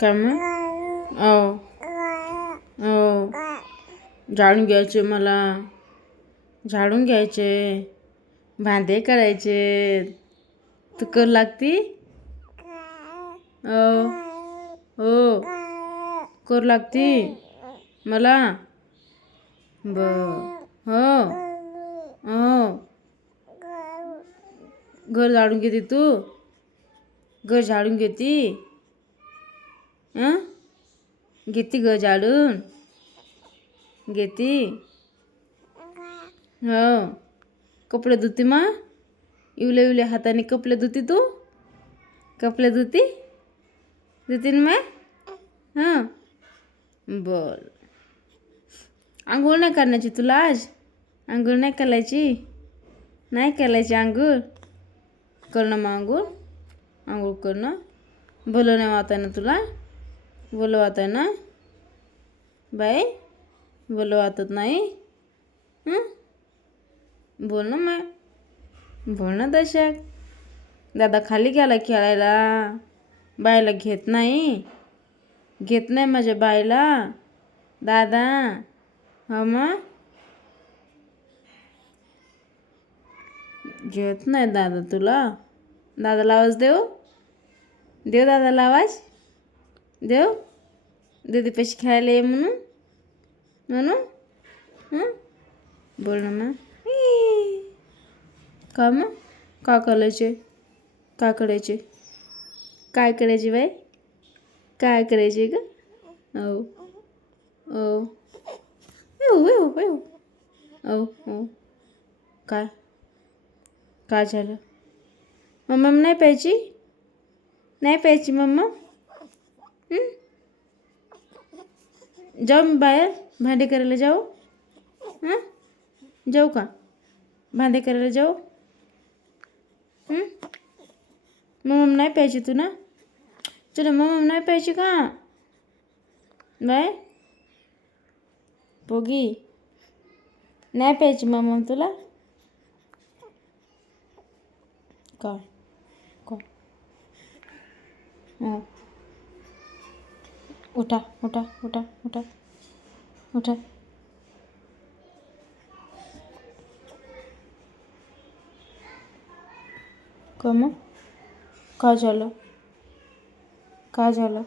काय मग? हो झाडून घ्यायचे मला, झाडून घ्यायचे, भांडे करायचे. तू कर लागती? हो हो कर लागती मला. हो हो घर झाडून घेते तू? घर झाडून घेती? घेती घर झाडून? घेती? हो कपडे धुती मग? इवले इवले हाताने कपडे धुती तू? कपडे धुती? धुती ना मग? हां बर. आंघोळ नाही करण्याची तुला आज? आंघोळ नाही करायची? नाही करायची आंघोळ? कर ना मग आंघोळ. आंघोळ कर ना. भलं नाही वाटत ना तुला? भलं वाटत ना बाई? भलं वाटत नाही? बोल ना मग, बोल ना दशक. दादा खाली गेला खेळायला, बायला घेत नाही, घेत नाही माझ्या बायला दादा. हो मग घेत नाही दादा तुला? दादाला आवाज देऊ? देव दादाला आवाज देव? दीदी पैसे खेळायला ये म्हणून म्हणून बोल ना मग. का मग? का करायचे? का करायचे? काय करायचे बाई? काय करायचे ग? हो हो हो हो काय काय झालं? मम्मा नाही प्यायची? नाही प्यायची मम्मा? जाऊ मी बाहेर भांडे करायला जाऊ? जाऊ का भांडे करायला जाऊ? मम्मा नाही प्यायची तू ना? चला मम्मा नाही प्यायची का बाय? पोगी नाही प्यायची मम्मा तुला? काय काय उठा उठा उठा उठा उठा. का मग? काय झालं? काय झालं?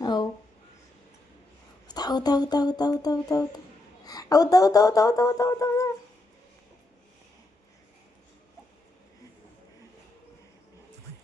हो उठा उठा उठा उठा उठा उठा उठा उठा उठा उठा उठा उठा उठा उठा